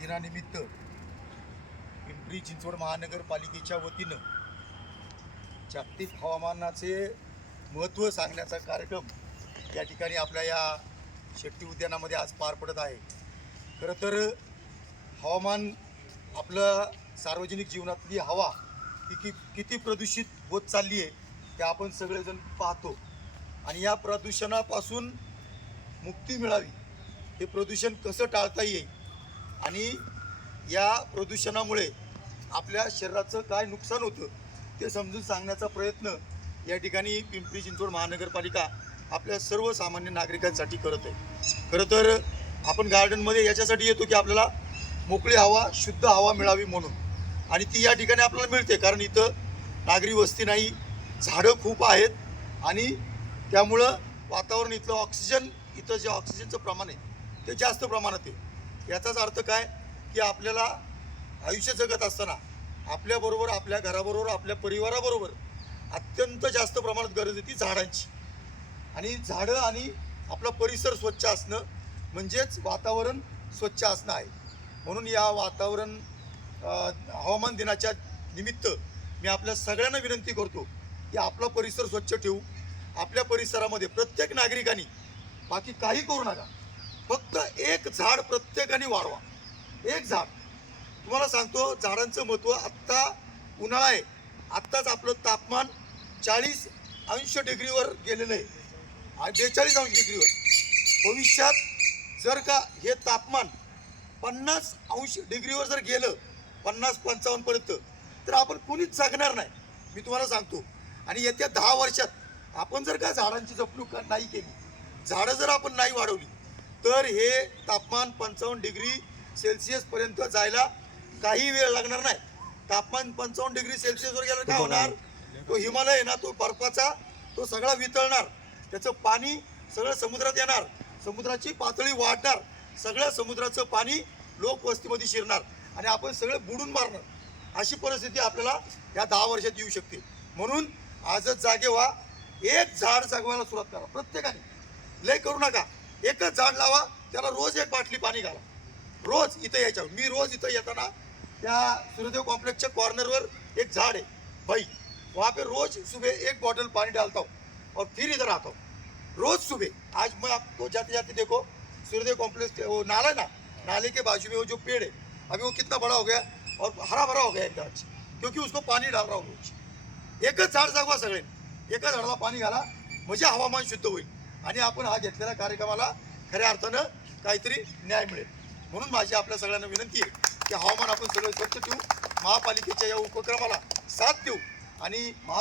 दिनानिमित्त पिंपरी चिंचवड महानगरपालिकेच्या वतीनं जागतिक हवामानाचे महत्त्व सांगण्याचा कार्यक्रम या ठिकाणी आपल्या या शेट्टी उद्यानामध्ये आज पार पडत आहे. खरं तर हवामान आपलं सार्वजनिक जीवनातली हवा ती कि किती प्रदूषित होत चालली आहे ते आपण सगळेजण पाहतो. आणि या प्रदूषणापासून मुक्ती मिळावी हे प्रदूषण कसं टाळता येईल आणि या प्रदूषणामुळे आपल्या शरीराचं काय नुकसान होतं ते समजून सांगण्याचा प्रयत्न या ठिकाणी पिंपरी चिंचवड महानगरपालिका आपल्या सर्वसामान्य नागरिकांसाठी करत आहे. खरं तर आपण गार्डनमध्ये याच्यासाठी येतो की आपल्याला मोकळी हवा शुद्ध हवा मिळावी म्हणून. आणि ती या ठिकाणी आपल्याला मिळते कारण इथं नागरी वस्ती नाही झाडं खूप आहेत आणि त्यामुळं वातावरण इथलं ऑक्सिजन इथं जे ऑक्सिजनचं प्रमाण आहे ते जास्त प्रमाणात आहे. याचाच अर्थ काय? की आपल्याला आयुष्य जगत असताना आपल्याबरोबर आपल्या घराबरोबर आपल्या परिवाराबरोबर अत्यंत जास्त प्रमाणात गरज आहे ती झाडांची. आणि झाडं आणि आपला परिसर स्वच्छ असणं म्हणजेच वातावरण स्वच्छ असणं आहे. म्हणून या वातावरण हवामान दिनाच्या निमित्त मी आपल्या सगळ्यांना विनंती करतो की आपला परिसर स्वच्छ ठेवू. आपल्या परिसरामध्ये प्रत्येक नागरिकांनी बाकी काही करू नका. फक्त एक झाड प्रत्येकाने वाढवा. एक झाड. तुम्हाला सांगतो झाडांचं महत्त्व आत्ता उन्हाळा आहे. आत्ताच आपलं तापमान चाळीस अंश डिग्रीवर गेलेलं आहे. आणि बेचाळीस अंश डिग्रीवर. भविष्यात जर का हे तापमान पन्नास अंश डिग्रीवर जर गेलं पन्नास पंचावन्नपर्यंत तर आपण कोणीच जगणार नाही. मी तुम्हाला सांगतो. आणि येत्या दहा वर्षात आपण जर का झाडांची जपणूक नाही केली झाडं जर आपण नाही वाढवली तर हे तापमान पंचावन्न डिग्री सेल्सिअसपर्यंत जायला काही वेळ लागणार नाही. तापमान पंचावन्न डिग्री सेल्सिअसवर गेलं काय होणार? तो हिमालय आहे ना तो बर्फाचा तो सगळा वितळणार. त्याचं पाणी सगळं समुद्रात येणार. समुद्राची पातळी वाढणार. सगळं समुद्राचं पाणी लोकवस्तीमध्ये शिरणार. आणि आपण सगळे बुडून मारणार. अशी परिस्थिती आपल्याला या दहा वर्षात येऊ शकते. म्हणून आजच जागे व्हा. एक झाड जगवायला सुरुवात करा. प्रत्येकाने. लय करू नका. एकच झाड लावा त्याला रोज एक बाटली पाणी घाला. रोज इथं यायच्या मी रोज इथं येताना त्या सूर्यदेव कॉम्प्लेक्सच्या कॉर्नरवर एक झाड है भाई. वहाँ पे रोज सुबह एक बॉटल पानी डालता हूँ और फिर इधर आता हूँ. रोज सुबह आज मैं आपको जाते जाते देखो सूर्यदेव कॉम्प्लेक्स के वो नाला है ना नाले के बाजू में वो जो पेड़ है अभी वो कितना बड़ा हो गया और हरा भरा हो गया एकदम अच्छा क्योंकि उसको पानी डाल रहा हूँ रोज। एकच झाड जागवा सगळे एकच झाडाला पाणी घाला म्हणजे हवामान शुद्ध होईल. आणि आपण हा घेतलेल्या कार्यक्रमाला खऱ्या अर्थानं काहीतरी न्याय मिळेल. म्हणून माझी आपल्या सगळ्यांना विनंती आहे की हवामान आपण सगळं स्वच्छ ठेवू. महापालिकेच्या या उपक्रमाला साथ देऊ आणि महा